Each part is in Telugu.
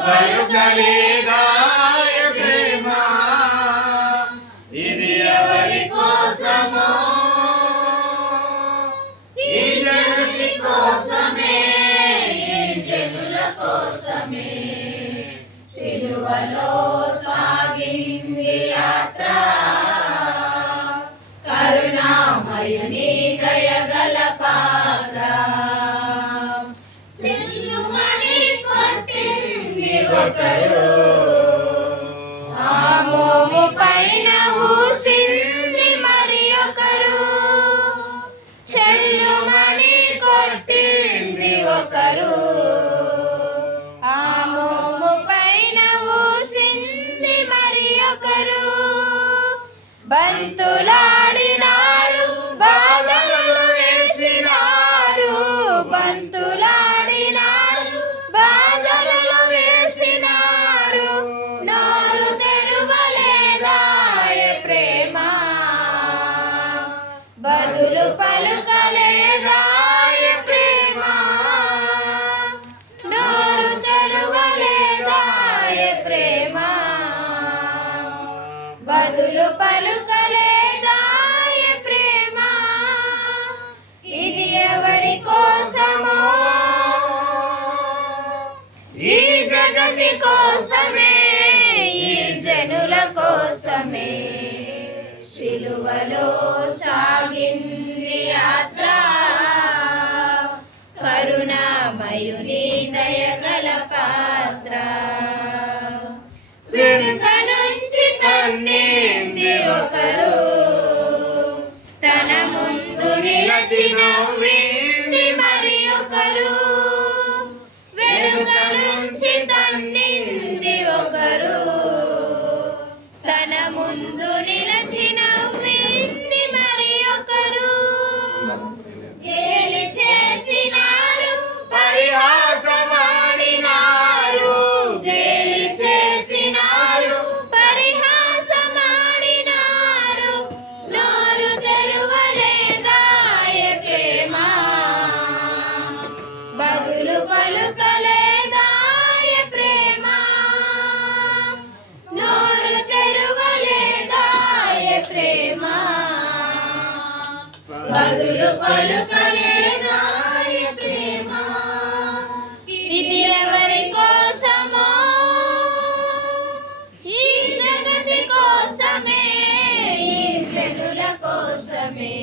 పలుకలేదా ప్రేమ ఇది ఎవరి కోసమో ఈ జగతి కోసమే ఈ జనుల కోసమే సిలువలో సాగింది యాత్ర కరుణామయుని దయగల పాత్ర సిల్లుమని కొట్టింది ఒకరు ఆ మోము పైన ఊసింది మరి ఒకరు చెల్లుమని కొట్టింది ఒకరు ఆ మోము పైన ఊసింది మరి ఒకరు బంతులాడినారు బాధలు వేసినారు బంతులాడినారు బాధలు వేసినారు నోరు తెరువలేదాయ ప్రేమ బదులు పలుకలేదాయ ప్రేమ నోరు తెరువలేదాయ ప్రేమ బదులు పలుకలేదాయ ప్రేమ ఇది ఎవరి కోసమో ఈ జగతి కోసమే ఈ జనుల కోసమే సిలువలో సాగింది యాత్ర కరుణామయుని దయగల పాత్ర వెనుక నుంచి తన్నింది ఒకరు తన ముందు నిలచి నవ్వింది మరి ఒకరు వెనుక నుంచి తన్నింది ఒకరు తన ముందు నిలచి నవ్వింది మరి ఒకరు గేలి చేసినారు పరిహాసమాడినారు గేలి చేసినారు పరిహాసమాడినారు నోరు తెరువలేదాయ ప్రేమ బదులు పలుకలేదాయ ప్రేమ నోరు తెరువలేదాయ ప్రేమ బదులు పలుకలేదాయ ప్రేమ ఇది ఎవరి కోసమో ఈ జగతి కోసమే ఈ జనుల కోసమే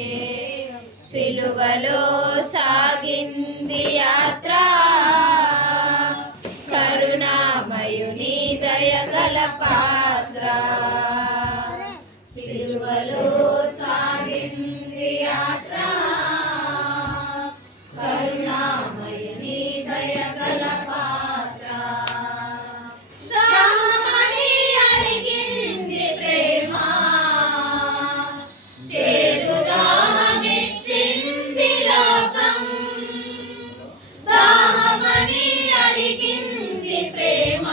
సిలువలో సాగింది యాత్ర కరుణామయుని దయగల పాత్ర సిలువలో సాగింది యాత్ర కరుణామయుని దయగల పాత్ర రామని అడిగింది ప్రేమ చేదు దాహమిచ్చింది లోకం దాహమని అడిగింది ప్రేమ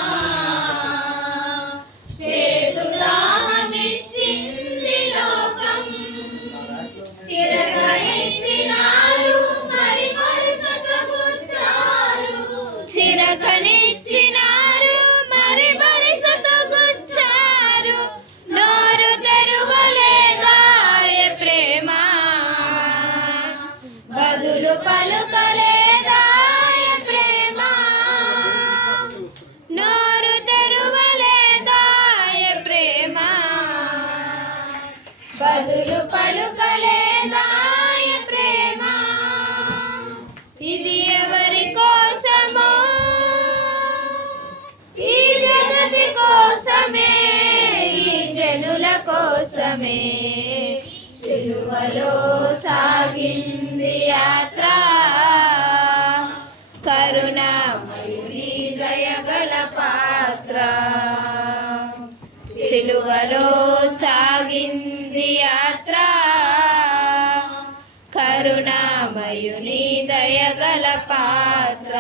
చేదు దాహమిచ్చింది లోకం చిరకనిచ్చినారు మరి మరి సతగుచ్చారు చిరకనిచ్చినారు మరి మరి సతగుచ్చారు నోరు తెరువలేదాయ ప్రేమ బదులు పలుకలేదాయ ప్రేమ నోరు తెరువలేదాయ ప్రేమ బదులు పలుకలేదాయ ప్రేమ ఇది ఎవరి కోసమో ఈ జగతి కోసమే ఈ జనుల కోసమే సిలువలో సాగింది యాత్ర కరుణామయుని దయగల పాత్ర సిలువలో సాగింది యాత్ర కరుణామయుని దయగల పాత్ర